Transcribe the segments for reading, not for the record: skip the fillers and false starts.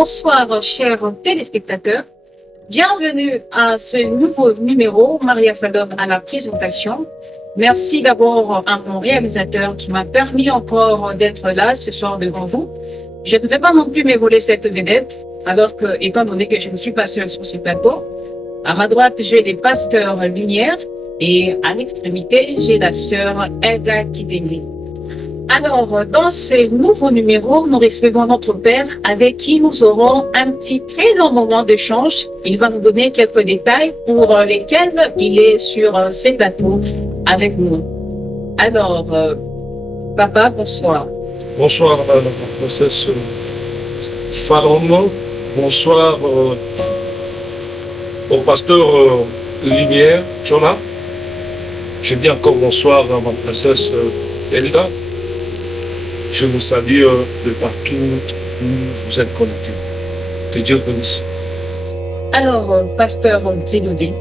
Bonsoir, chers téléspectateurs. Bienvenue à ce nouveau numéro. Maria Fadov à la présentation. Merci d'abord à mon réalisateur qui m'a permis encore d'être là ce soir devant vous. Je ne vais pas non plus m'évoler cette vedette, alors que, étant donné que je ne suis pas seule sur ce plateau, à ma droite, j'ai les pasteurs Lumière et à l'extrémité, j'ai la sœur Elga Kideni. Alors, dans ce nouveau numéro, nous recevons notre Père avec qui nous aurons un petit très long moment d'échange. Il va nous donner quelques détails pour lesquels il est sur ces plateaux avec nous. Alors, papa, bonsoir. Bonsoir, princesse Falon. Bonsoir au pasteur Lumière. Tu es là? Je dis encore bonsoir à ma princesse Elda. Je vous salue de partout où vous êtes connectés. Que Dieu vous bénisse. Alors, pasteur Zéloudi,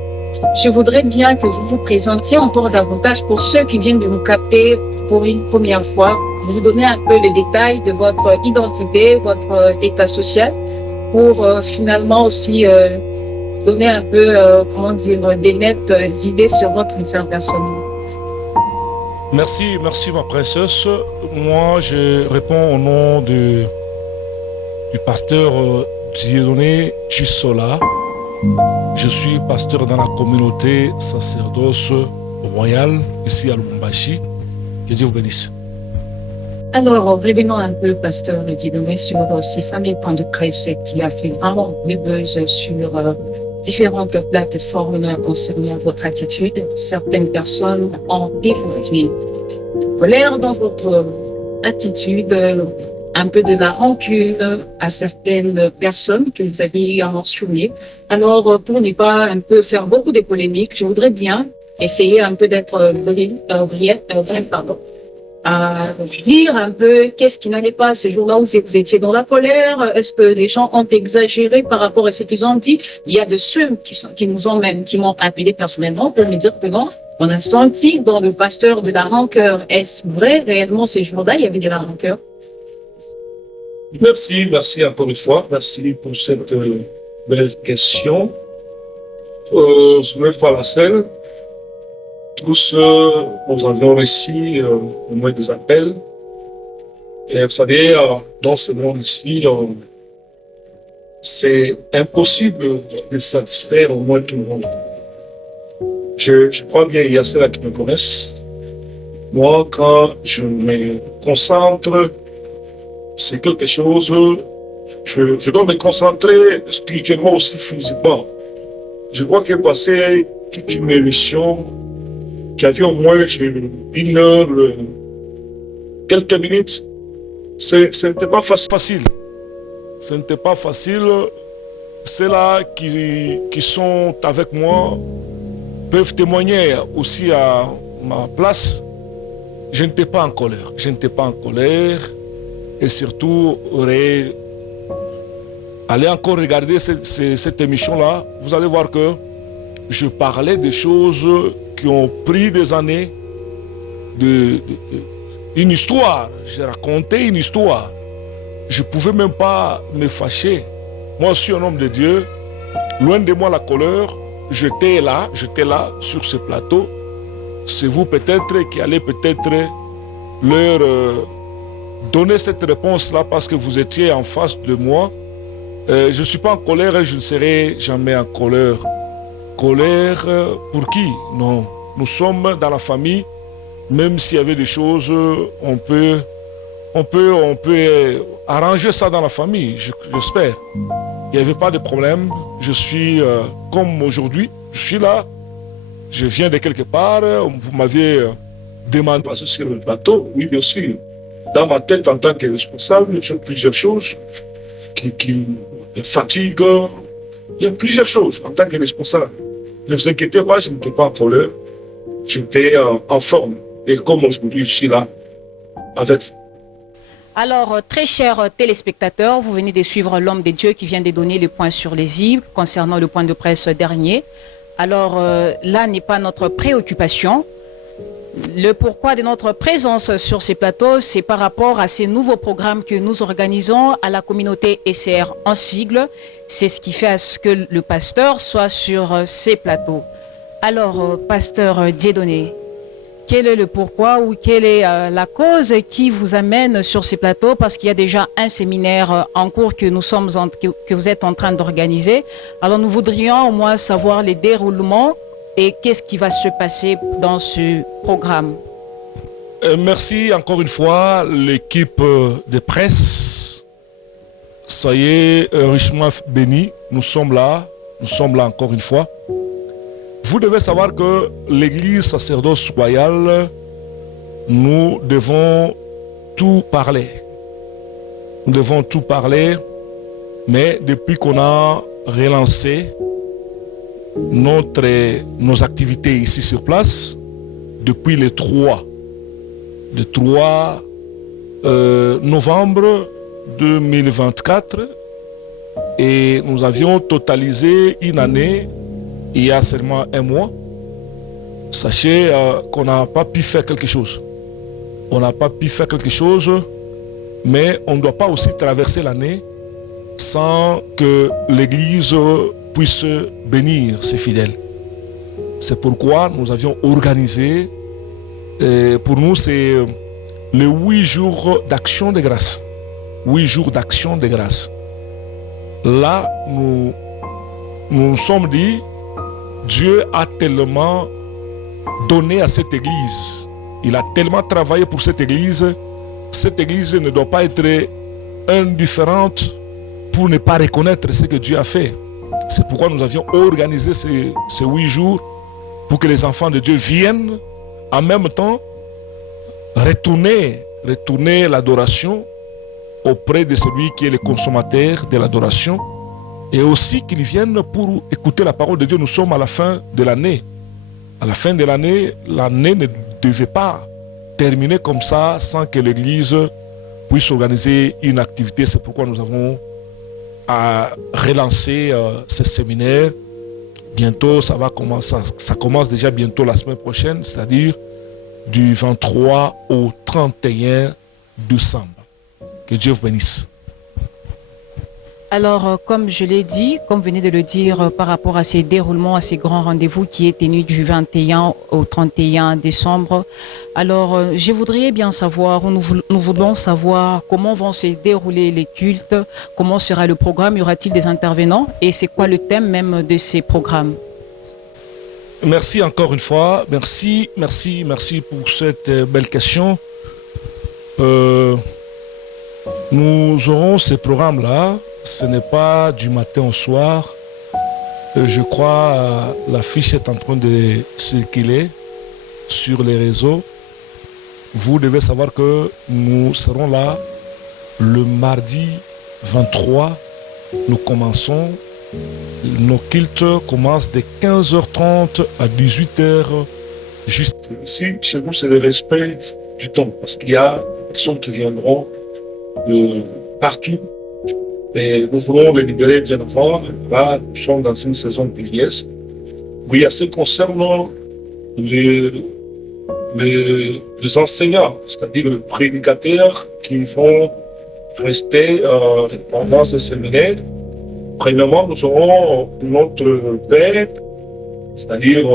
je voudrais bien que vous vous présentiez encore davantage pour ceux qui viennent de nous capter pour une première fois. Vous donner un peu les détails de votre identité, votre état social, pour finalement aussi donner un peu, des nettes idées sur votre personne. Merci ma princesse. Moi, je réponds au nom du pasteur Dieudonné Chisola. Je suis pasteur dans la communauté sacerdoce royale ici à Lubumbashi. Que Dieu vous bénisse. Alors, revenons un peu, pasteur Dieudonné, sur ces fameux points de presse qui a fait vraiment le buzz sur différentes plateformes concernant votre attitude. Certaines personnes ont dévoilé colère dans votre attitude, un peu de la rancune à certaines personnes que vous avez mentionnées. Alors, pour ne pas un peu faire beaucoup de polémiques, je voudrais bien essayer un peu d'être bref, dire un peu qu'est-ce qui n'allait pas ce jour-là où vous étiez dans la colère. Est-ce que les gens ont exagéré par rapport à ce qu'ils ont dit? Il y a de ceux qui m'ont appelé personnellement pour me dire que non, on a senti dans le pasteur de la rancœur. Est-ce vrai réellement ce jour-là il y avait de la rancœur? Merci encore une fois. Merci pour cette belle question. Je ne vais pas la seule. Tous, nous avions reçu au moins des appels. Et vous savez, dans ce monde ici, c'est impossible de satisfaire au moins tout le monde. Je crois bien, il y a ceux-là qui me connaissent. Moi, quand je me concentre sur quelque chose, je dois me concentrer spirituellement aussi physiquement. Je crois qu'il est passé toute une émission qui avait au moins une heure, quelques minutes. Ce n'était pas facile. Ce n'était pas facile. Ceux-là qui sont avec moi peuvent témoigner aussi à ma place. Je n'étais pas en colère. Je n'étais pas en colère. Et surtout, allez encore regarder cette émission-là. Vous allez voir que je parlais des choses qui ont pris des années, une histoire. J'ai raconté une histoire. Je ne pouvais même pas me fâcher. Moi, je suis un homme de Dieu. Loin de moi la colère. J'étais là sur ce plateau. C'est vous peut-être qui allez peut-être leur donner cette réponse-là parce que vous étiez en face de moi. Je ne suis pas en colère et je ne serai jamais en colère. Colère pour qui? Non. Nous sommes dans la famille. Même s'il y avait des choses, on peut arranger ça dans la famille, j'espère. Il n'y avait pas de problème. Je suis comme aujourd'hui. Je suis là. Je viens de quelque part. Vous m'avez demandé. Parce que sur le plateau, oui, bien sûr. Dans ma tête, en tant que responsable, j'ai plusieurs choses qui me fatiguent. Il y a plusieurs choses en tant que responsable. Ne vous inquiétez pas, je n'étais pas en colère. J'étais en forme. Et comme aujourd'hui, je suis là avec vous. Alors, très chers téléspectateurs, vous venez de suivre l'homme de Dieu qui vient de donner le point sur les i concernant le point de presse dernier. Alors, là n'est pas notre préoccupation. Le pourquoi de notre présence sur ces plateaux, c'est par rapport à ces nouveaux programmes que nous organisons à la communauté SR en sigle. C'est ce qui fait à ce que le pasteur soit sur ces plateaux. Alors, pasteur Dieudonné, quel est le pourquoi ou quelle est la cause qui vous amène sur ces plateaux? Parce qu'il y a déjà un séminaire en cours que que vous êtes en train d'organiser. Alors, nous voudrions au moins savoir les déroulements et qu'est-ce qui va se passer dans ce programme. Merci encore une fois, l'équipe de presse. Soyez richement bénis. Nous sommes là encore une fois. Vous devez savoir que l'Église sacerdoce royale, nous devons tout parler. Nous devons tout parler, mais depuis qu'on a relancé nos activités ici sur place, depuis le 3 novembre 2024, et nous avions totalisé une année il y a seulement un mois. Sachez qu'on n'a pas pu faire quelque chose. On n'a pas pu faire quelque chose, mais on ne doit pas aussi traverser l'année sans que l'Église puisse bénir ses fidèles. C'est pourquoi nous avions organisé, pour nous c'est les 8 jours d'action de grâce. 8 jours d'action de grâce. Là, nous nous sommes dit, Dieu a tellement donné à cette église. Il a tellement travaillé pour cette église. Cette église ne doit pas être indifférente pour ne pas reconnaître ce que Dieu a fait. C'est pourquoi nous avions organisé ces 8 jours pour que les enfants de Dieu viennent en même temps retourner l'adoration auprès de celui qui est le consommateur de l'adoration, et aussi qu'ils viennent pour écouter la parole de Dieu. Nous sommes à la fin de l'année. À la fin de l'année, l'année ne devait pas terminer comme ça sans que l'Église puisse organiser une activité. C'est pourquoi nous avons relancé ce séminaire. Bientôt, ça commence déjà bientôt la semaine prochaine, c'est-à-dire du 23 au 31 décembre. Que Dieu vous bénisse. Alors, comme je l'ai dit, comme vous venez de le dire, par rapport à ces déroulements, à ces grands rendez-vous qui est tenu du 21 au 31 décembre, alors je voudrais bien savoir, nous voulons savoir comment vont se dérouler les cultes, comment sera le programme, y aura-t-il des intervenants et c'est quoi le thème même de ces programmes? Merci encore une fois, merci pour cette belle question. Nous aurons ce programme-là. Ce n'est pas du matin au soir. Je crois l'affiche est en train de circuler sur les réseaux. Vous devez savoir que nous serons là le mardi 23. Nous commençons. Nos cultes commencent de 15h30 à 18h. Juste ici, chez nous, c'est le respect du temps. Parce qu'il y a des personnes qui viendront de partout. Et nous voulons les libérer bien avant. Là, nous sommes dans une saison de vieillesse. Oui, à ce qui concerne les enseignants, c'est-à-dire les prédicateurs qui vont rester pendant ce séminaire. Premièrement, nous aurons notre père, c'est-à-dire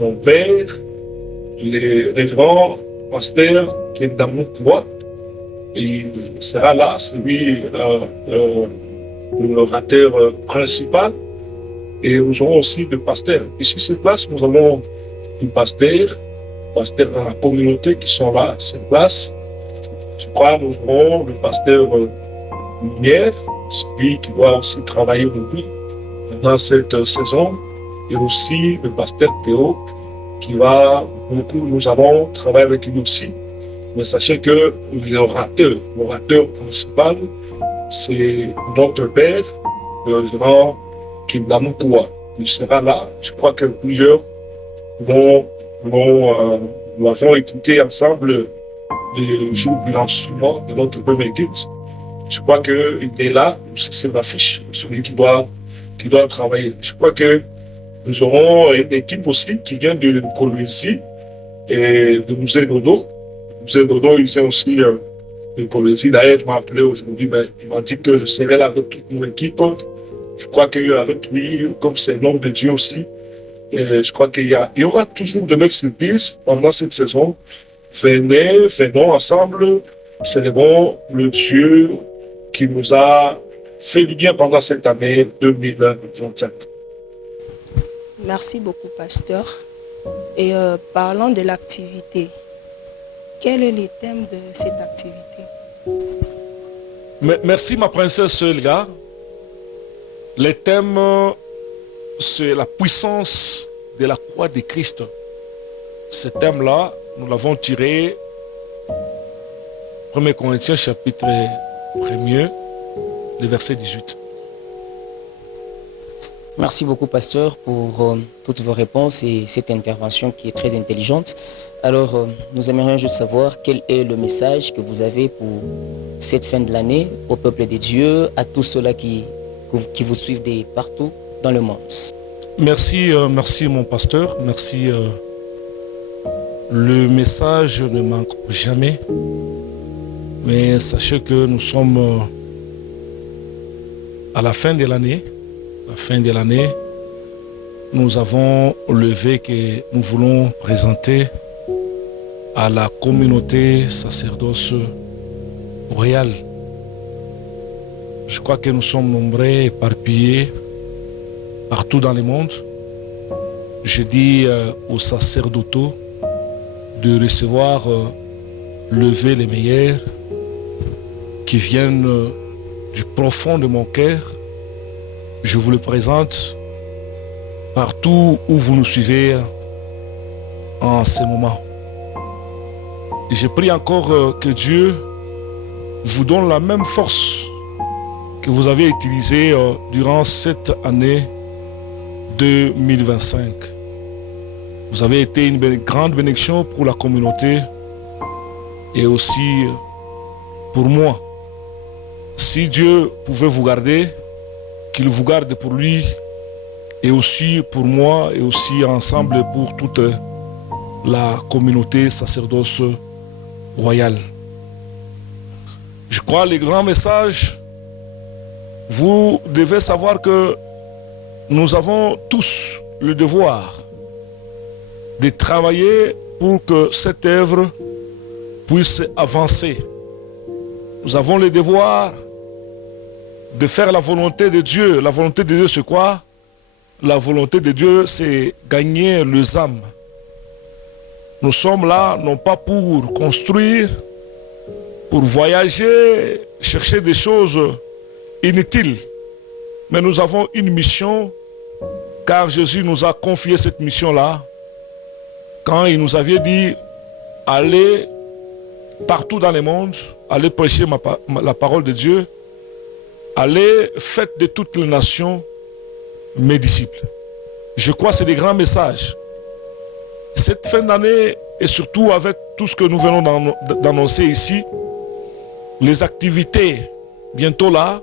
mon père, le révérend pasteur qui est dans mon pouvoir. Et il sera là, c'est lui l'orateur principal. Et nous aurons aussi le pasteur. Et sur cette place, nous avons des pasteurs dans la communauté qui sont là, sur place. Je crois que nous aurons le pasteur Lumière, celui qui doit aussi travailler beaucoup dans cette saison. Et aussi le pasteur Théo, qui va beaucoup, nous avons travaillé avec lui aussi. Mais sachez que l'orateur principal, c'est notre père, le révérend Kindamukwa. Il sera là. Je crois que plusieurs nous avons écouté ensemble les jours de lancement de notre premier culte. Je crois qu'il est là, c'est l'affiche, celui qui doit travailler. Je crois que nous aurons une équipe aussi qui vient de Colombie. et de Moussé Dodo. Moussé Dodo, il fait aussi de poésie. D'ailleurs, il m'a appelé aujourd'hui, mais il m'a dit que je serai là avec toute mon équipe. Je crois qu'avec lui, comme c'est l'homme de Dieu aussi, je crois qu'il y aura toujours de belles surprises pendant cette saison. Faisons ensemble, célébrons le Dieu qui nous a fait du bien pendant cette année 2025. Merci beaucoup, pasteur. Et parlant de l'activité, quel est le thème de cette activité? Merci ma princesse Elga. Le thème, c'est la puissance de la croix de Christ. Ce thème-là, nous l'avons tiré 1 Corinthiens chapitre 1er, le verset 18. Merci beaucoup, pasteur, pour toutes vos réponses et cette intervention qui est très intelligente. Alors, nous aimerions juste savoir quel est le message que vous avez pour cette fin de l'année au peuple de Dieu, à tous ceux-là qui vous suivent de partout dans le monde. Merci, merci mon pasteur, merci. Le message ne manque jamais, mais sachez que nous sommes à la fin de l'année. La fin de l'année, nous avons le vœu que nous voulons présenter à la communauté sacerdoce royale. Je crois que nous sommes nombreux, éparpillés partout dans le monde. Je dis aux sacerdotaux de recevoir le vœu les meilleurs qui viennent du profond de mon cœur. Je vous le présente partout où vous nous suivez en ce moment. Je prie encore que Dieu vous donne la même force que vous avez utilisée durant cette année 2025. Vous avez été une grande bénédiction pour la communauté et aussi pour moi. Si Dieu pouvait vous garder, qu'il vous garde pour lui et aussi pour moi et aussi ensemble pour toute la communauté sacerdoce royale. Je crois les grands messages, vous devez savoir que nous avons tous le devoir de travailler pour que cette œuvre puisse avancer. Nous avons le devoir de faire la volonté de Dieu. La volonté de Dieu, c'est quoi? La volonté de Dieu, c'est gagner les âmes. Nous sommes là, non pas pour construire, pour voyager, chercher des choses inutiles. Mais nous avons une mission, car Jésus nous a confié cette mission-là, quand il nous avait dit, allez partout dans le monde, allez prêcher la parole de Dieu, allez, faites de toutes les nations mes disciples. Je crois que c'est des grands messages. Cette fin d'année, et surtout avec tout ce que nous venons d'annoncer ici, les activités bientôt là,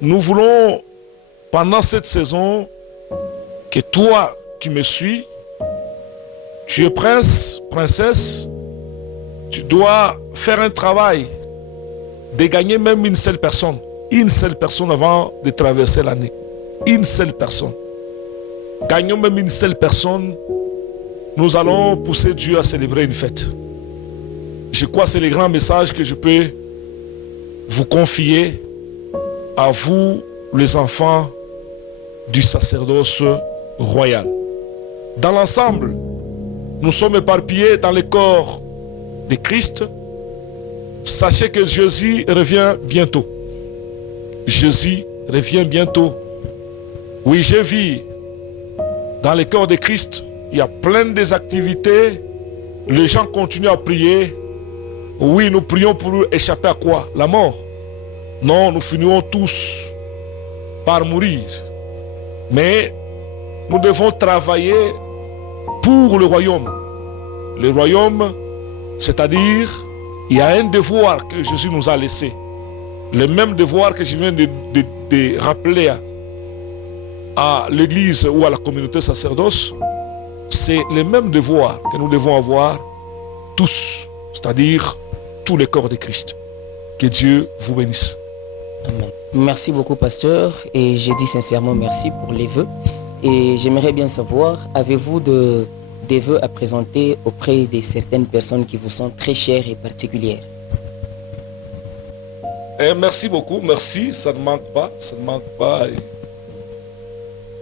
nous voulons, pendant cette saison, que toi qui me suis, tu es prince, princesse, tu dois faire un travail de gagner même une seule personne avant de traverser l'année. Une seule personne. Gagnons même une seule personne, nous allons pousser Dieu à célébrer une fête. Je crois que c'est le grand message que je peux vous confier à vous, les enfants du sacerdoce royal. Dans l'ensemble, nous sommes éparpillés dans le corps de Christ. Sachez que Jésus revient bientôt. Jésus revient bientôt. Oui, j'ai vu dans le corps de Christ, il y a plein des activités. Les gens continuent à prier. Oui, nous prions pour échapper à quoi? La mort. Non, nous finirons tous par mourir. Mais nous devons travailler pour le royaume. Le royaume, c'est-à-dire, il y a un devoir que Jésus nous a laissé. Le même devoir que je viens de rappeler à l'église ou à la communauté sacerdoce, c'est les mêmes devoirs que nous devons avoir tous, c'est-à-dire tous les corps de Christ. Que Dieu vous bénisse. Amen. Merci beaucoup, pasteur, et je dis sincèrement merci pour les vœux. Et j'aimerais bien savoir, avez-vous des vœux à présenter auprès de certaines personnes qui vous sont très chères et particulières? Merci beaucoup, merci, ça ne manque pas, ça ne manque pas.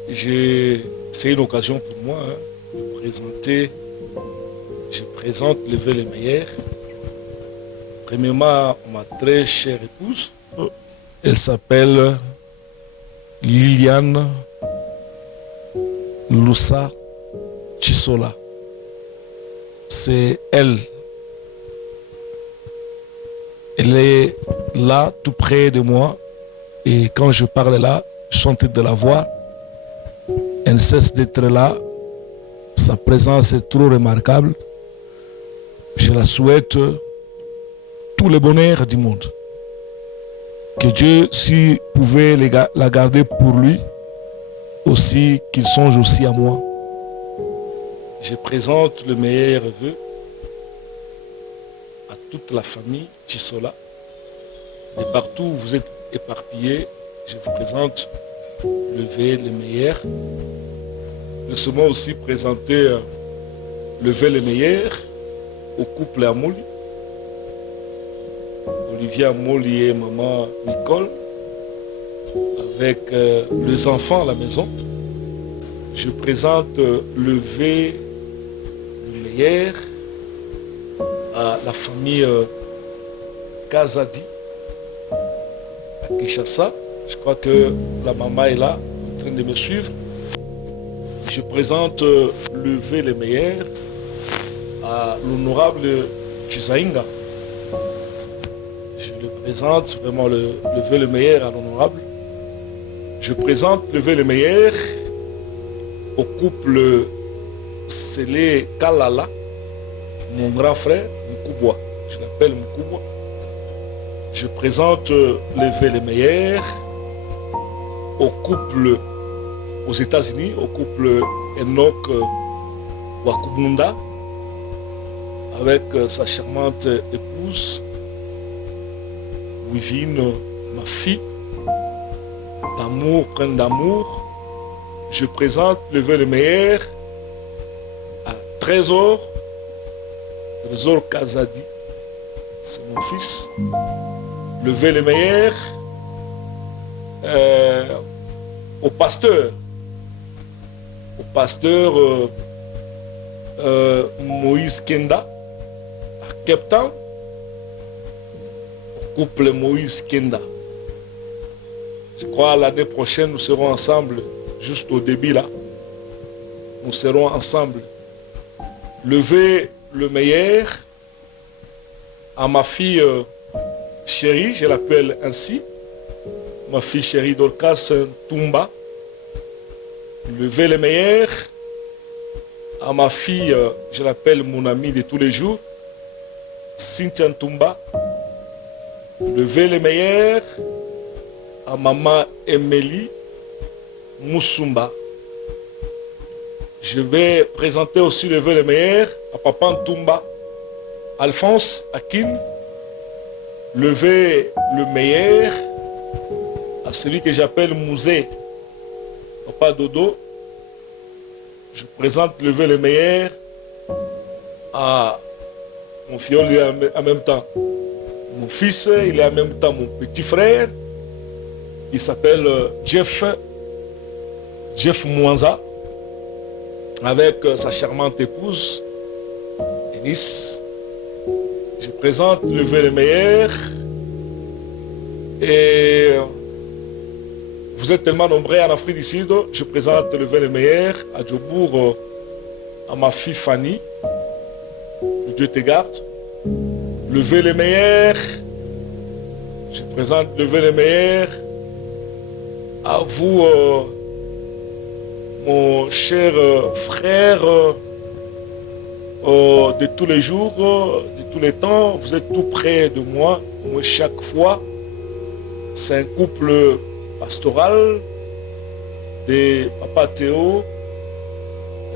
C'est une occasion pour moi de présenter, je présente le vœu les meilleurs. Premièrement, ma très chère épouse, elle s'appelle Liliane Loussa Chisola. C'est elle. Elle est là, tout près de moi. Et quand je parle là, je suis en train de la voir. Elle ne cesse d'être là. Sa présence est trop remarquable. Je la souhaite tout le bonheur du monde. Que Dieu, s'il pouvait la garder pour lui, aussi qu'il songe aussi à moi. Je présente le meilleur vœu à toute la famille Chisola. Et partout où vous êtes éparpillés, je vous présente le vœu le meilleur. Laissez-moi aussi présenter le vœu le meilleur au couple Amouli. Olivier Amouli et maman Nicole, avec les enfants à la maison. Je présente le vœu le meilleur à la famille Kazadi à Kinshasa. Je crois que la maman est là, en train de me suivre. Je présente le vœu le meilleur à l'honorable Chizainga. Je le présente vraiment le vœu le meilleur à l'honorable. Je présente le vœu le meilleur au couple Sélé Kalala, mon grand frère, Mkoubwa. Je l'appelle Mkoubwa. Je présente le vœu le meilleur au couple aux États-Unis, au couple Enoch Wakubunda, avec sa charmante épouse, Wivine, ma fille, d'amour, pleine d'amour. Je présente le vœu le meilleur à Trésor Kazadi, c'est mon fils. Le vœu le meilleur au pasteur Moïse Kenda à Cape Town, au couple Moïse Kenda. Je crois l'année prochaine nous serons ensemble, juste au début là, nous serons ensemble. Levez le meilleur à ma fille chérie, je l'appelle ainsi, ma fille chérie Dorcas Tumba. Levez le meilleur à ma fille, je l'appelle mon amie de tous les jours, Cynthia Tumba. Levez le meilleur à maman Emily Moussumba. Je vais présenter aussi le vœu le meilleur à papa Ntumba, Alphonse Akin. Levez le meilleur à celui que j'appelle Mouzé, papa Dodo. Je présente le vœu le meilleur à mon fiole, il est en même temps mon fils, il est en même temps mon petit frère. Il s'appelle Jeff Mwanza, avec sa charmante épouse, Enis. Je présente le vœu le meilleur. Et vous êtes tellement nombreux en Afrique du Sud, je présente le vœu le meilleur à Djobourg, à ma fille Fanny. Que Dieu te garde. Le vœu le meilleur. Je présente le vœu le meilleur à vous, mon cher frère de tous les jours, de tous les temps. Vous êtes tout près de moi, chaque fois. C'est un couple pastoral de Papa Théo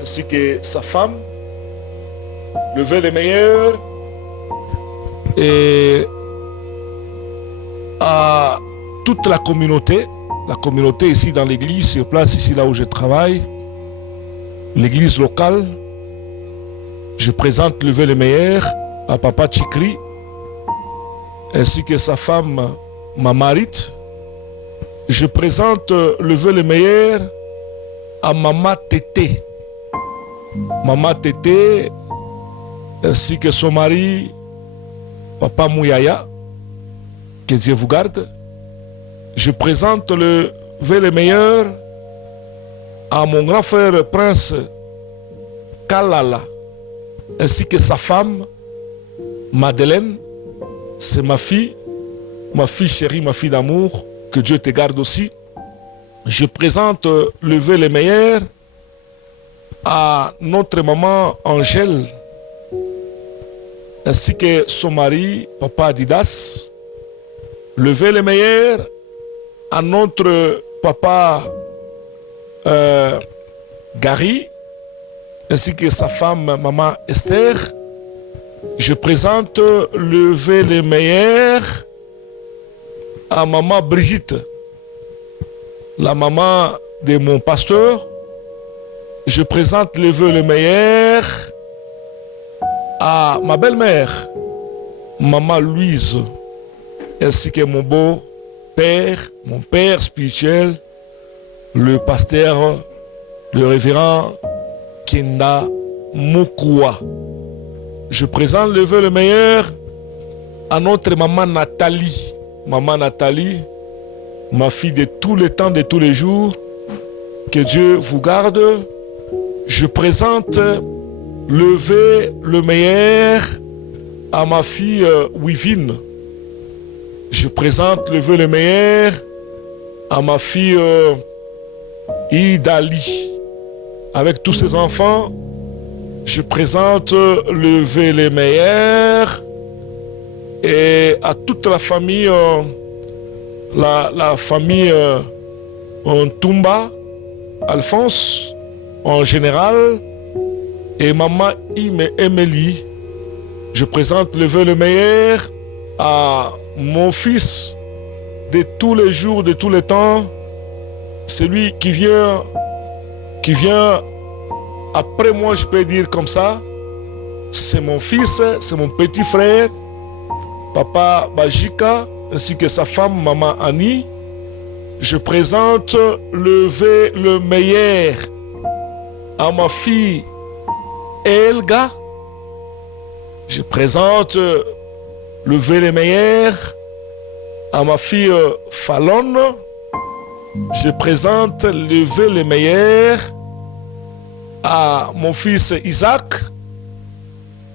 ainsi que sa femme, le vœu le meilleur, et à toute la communauté ici dans l'église, sur place, ici là où je travaille, l'église locale. Je présente le vœu le meilleur à Papa Chikri, ainsi que sa femme, Mamarit. Je présente le vœu le meilleur à Maman Tété. Maman Tété, ainsi que son mari, Papa Mouyaya. Que Dieu vous garde. Je présente le vœu le meilleur à mon grand frère Prince Kalala, ainsi que sa femme, Madeleine. C'est ma fille chérie, ma fille d'amour. Que Dieu te garde aussi. Je présente le vœu le meilleur à notre maman Angèle, ainsi que son mari, Papa Adidas. Le vœu le meilleur à notre papa Gary, ainsi que sa femme, Maman Esther. Je présente le vœu le meilleur à Maman Brigitte, la maman de mon pasteur. Je présente le vœu le meilleur à ma belle-mère, Maman Louise, ainsi que mon beau-père, mon père spirituel, le pasteur, le révérend Kenda Mukua. Je présente le vœu le meilleur à notre maman Nathalie. Maman Nathalie, ma fille de tous les temps, de tous les jours. Que Dieu vous garde. Je présente le vœu le meilleur à ma fille Wivine. Je présente le vœu le meilleur à ma fille Idali. Avec tous ses enfants, je présente le vœu le meilleur et à toute la famille, la famille Ntumba, Alphonse en général, et maman Emily. Je présente le vœu le meilleur à mon fils de tous les jours, de tous les temps, celui qui vient après moi, je peux dire comme ça, c'est mon fils, c'est mon petit frère, Papa Bajika, ainsi que sa femme, Maman Annie. Je présente le vœu le meilleur à ma fille Elga. Je présente le vœu le meilleur à ma fille Fallon. Je présente le vœu le meilleur à mon fils Isaac.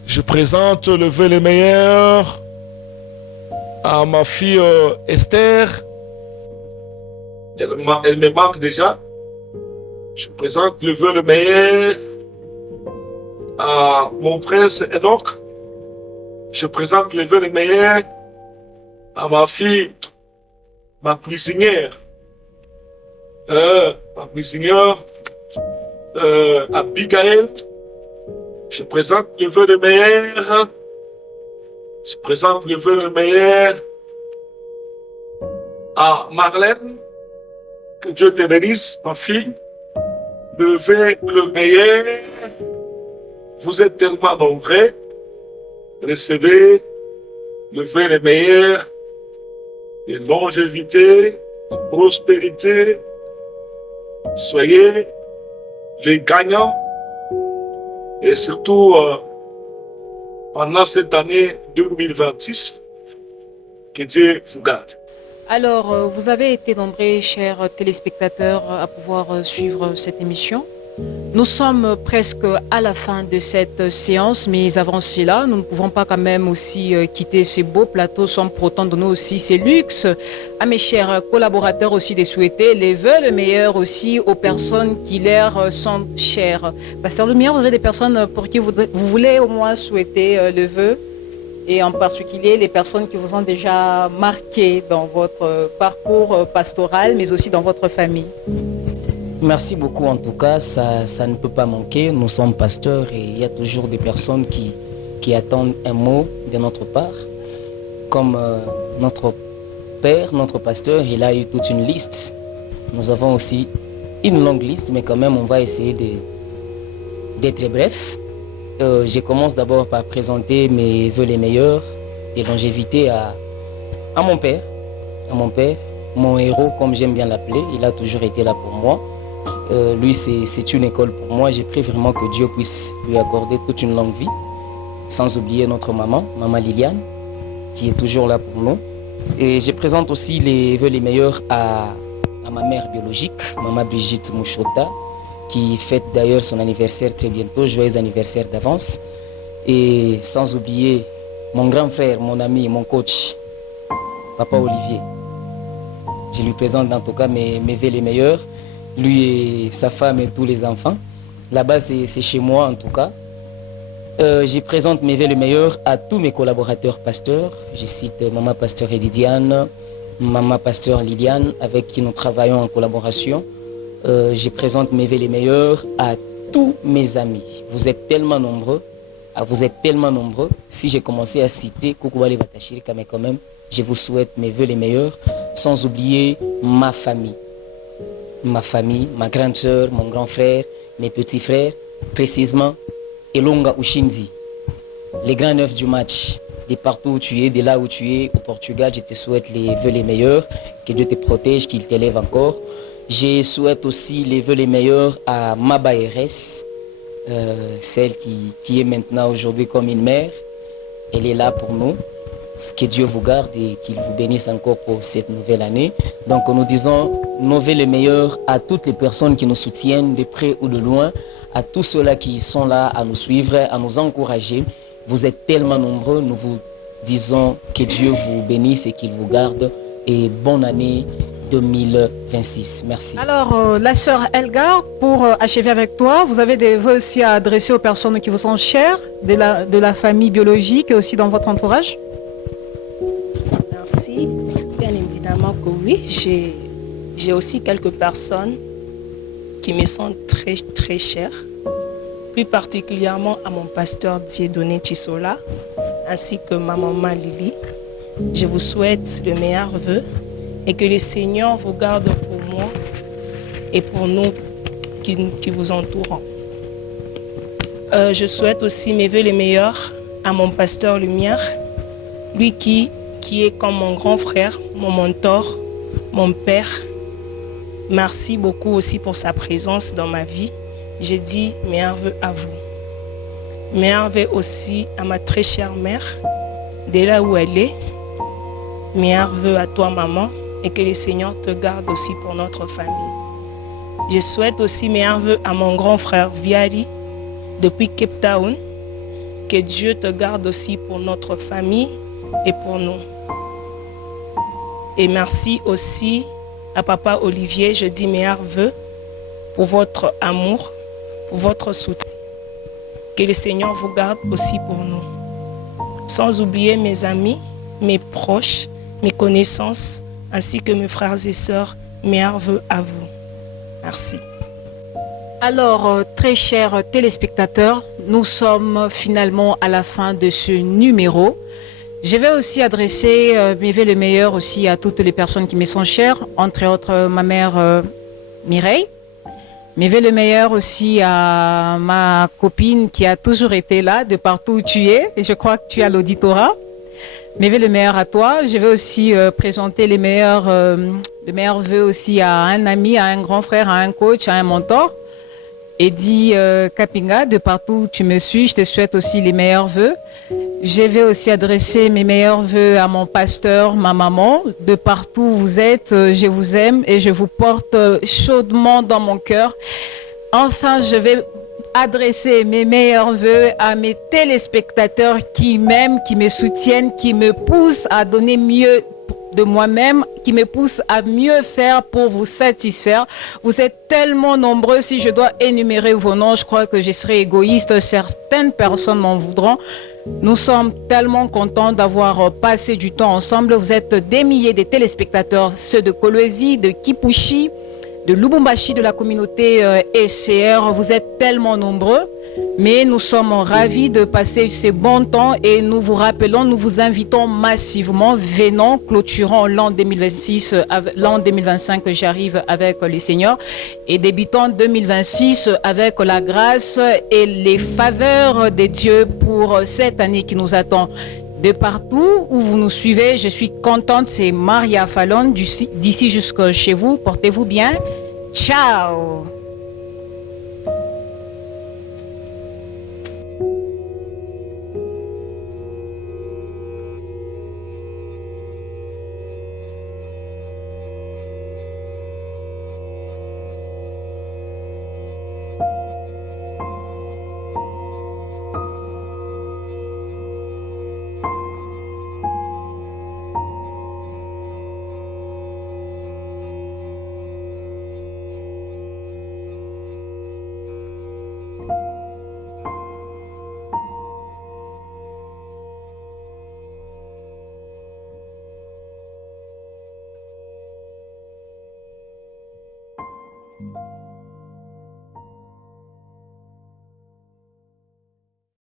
Je présente le vœu le meilleur à ma fille Esther. Elle me manque déjà. Je présente le vœu le meilleur à mon prince Enoch. Je présente le vœu le meilleur à ma fille, ma prisonnière. Abigail. Je présente le vœu le meilleur. Je présente le vœu le meilleur à Marlène. Que Dieu te bénisse, ma fille. Le vœu le meilleur. Vous êtes tellement nombreux. Recevez le vœu le meilleur de longévité, de prospérité. Soyez les gagnants et surtout pendant cette année 2026, que Dieu vous garde. Alors, vous avez été nombreux, chers téléspectateurs, à pouvoir suivre cette émission. Nous sommes presque à la fin de cette séance, mais avant cela, nous ne pouvons pas quand même aussi quitter ces beaux plateaux sans pour autant donner aussi ces luxes à mes chers collaborateurs aussi de souhaiter les vœux le meilleur aussi aux personnes qui leur sont chères. Pasteur Lumière, vous avez des personnes pour qui vous voulez au moins souhaiter le vœu, et en particulier les personnes qui vous ont déjà marqué dans votre parcours pastoral, mais aussi dans votre famille. Merci beaucoup en tout cas, ça ne peut pas manquer. Nous sommes pasteurs et il y a toujours des personnes qui attendent un mot de notre part. Comme notre père, notre pasteur, il a eu toute une liste. Nous avons aussi une longue liste, mais quand même on va essayer d'être bref. Je commence d'abord par présenter mes vœux les meilleurs et longévité à mon père, mon héros comme j'aime bien l'appeler. Il a toujours été là pour moi. Lui c'est une école pour moi. J'ai pris vraiment que Dieu puisse lui accorder toute une longue vie. Sans oublier notre maman Liliane, qui est toujours là pour nous. Et je présente aussi les vœux les meilleurs à ma mère biologique, maman Brigitte Mouchota, qui fête d'ailleurs son anniversaire très bientôt. Joyeux anniversaire d'avance. Et sans oublier mon grand frère, mon ami, mon coach, Papa Olivier. Je lui présente en tout cas mes vœux les meilleurs, lui et sa femme et tous les enfants. Là-bas, c'est chez moi en tout cas. Je présente mes vœux les meilleurs à tous mes collaborateurs pasteurs. Je cite Maman Pasteur Edidiane, Maman Pasteur Liliane, avec qui nous travaillons en collaboration. Je présente mes vœux les meilleurs à tous mes amis. Vous êtes tellement nombreux. Si j'ai commencé à citer Koukoubali Batashirika, mais quand même, je vous souhaite mes vœux les meilleurs, sans oublier ma famille, ma grande sœur, mon grand frère, mes petits frères, précisément Elonga Ushinzi, les grands neufs du match, de partout où tu es, de là où tu es, au Portugal, je te souhaite les vœux les meilleurs, que Dieu te protège, qu'il t'élève encore. Je souhaite aussi les vœux les meilleurs à Maba RS, celle qui est maintenant aujourd'hui comme une mère. Elle est là pour nous. Que Dieu vous garde et qu'il vous bénisse encore pour cette nouvelle année. Donc nous disons nos vœux les meilleurs à toutes les personnes qui nous soutiennent de près ou de loin, à tous ceux-là qui sont là à nous suivre, à nous encourager. Vous êtes tellement nombreux, nous vous disons que Dieu vous bénisse et qu'il vous garde. Et bonne année 2026. Merci. Alors, la sœur Elgar, pour achever avec toi, vous avez des vœux aussi à adresser aux personnes qui vous sont chères, de la famille biologique et aussi dans votre entourage? Merci. Bien évidemment que oui. J'ai aussi quelques personnes qui me sont très, très chères. Plus particulièrement à mon pasteur Dieudonné Chisola, ainsi que ma maman Lily. Je vous souhaite le meilleur vœu et que le Seigneur vous garde pour moi et pour nous qui vous entourons. Je souhaite aussi mes vœux les meilleurs à mon pasteur Lumière, lui qui est comme mon grand frère, mon mentor, mon père. Merci beaucoup aussi pour sa présence dans ma vie. J'ai dit meilleurs vœux à vous. Meilleurs vœux aussi à ma très chère mère, de là où elle est. Meilleurs vœux à toi, maman, et que le Seigneur te garde aussi pour notre famille. Je souhaite aussi meilleurs vœux à mon grand frère Viali, depuis Cape Town. Que Dieu te garde aussi pour notre famille et pour nous. Et merci aussi à Papa Olivier, je dis meilleurs vœux pour votre amour, pour votre soutien. Que le Seigneur vous garde aussi pour nous. Sans oublier mes amis, mes proches, mes connaissances, ainsi que mes frères et sœurs, meilleurs vœux à vous. Merci. Alors, très chers téléspectateurs, nous sommes finalement à la fin de ce numéro. Je vais aussi adresser mes vœux les meilleurs aussi à toutes les personnes qui me sont chères, entre autres ma mère Mireille. Mes vœux les meilleurs aussi à ma copine qui a toujours été là, de partout où tu es, et je crois que tu es à l'auditorat. Mes vœux les meilleurs à toi. Je vais aussi présenter les meilleurs vœux aussi à un ami, à un grand frère, à un coach, à un mentor. Eddie Kapinga, de partout où tu me suis, je te souhaite aussi les meilleurs vœux. Je vais aussi adresser mes meilleurs vœux à mon pasteur, ma maman. De partout où vous êtes, je vous aime et je vous porte chaudement dans mon cœur. Enfin, je vais adresser mes meilleurs vœux à mes téléspectateurs qui m'aiment, qui me soutiennent, qui me poussent à donner mieux de moi-même, qui me poussent à mieux faire pour vous satisfaire. Vous êtes tellement nombreux, si je dois énumérer vos noms, je crois que je serai égoïste, certaines personnes m'en voudront. Nous sommes tellement contents d'avoir passé du temps ensemble. Vous êtes des milliers de téléspectateurs, ceux de Kolwezi, de Kipushi, de Lubumbashi, de la communauté SCR. Vous êtes tellement nombreux, mais nous sommes ravis de passer ces bons temps et nous vous rappelons, nous vous invitons massivement. Venons, clôturons l'an 2026, l'an 2025, j'arrive avec les seigneurs, et débutons 2026 avec la grâce et les faveurs de Dieu pour cette année qui nous attend. De partout où vous nous suivez, je suis contente. C'est Maria Fallon d'ici jusqu'à chez vous. Portez-vous bien. Ciao.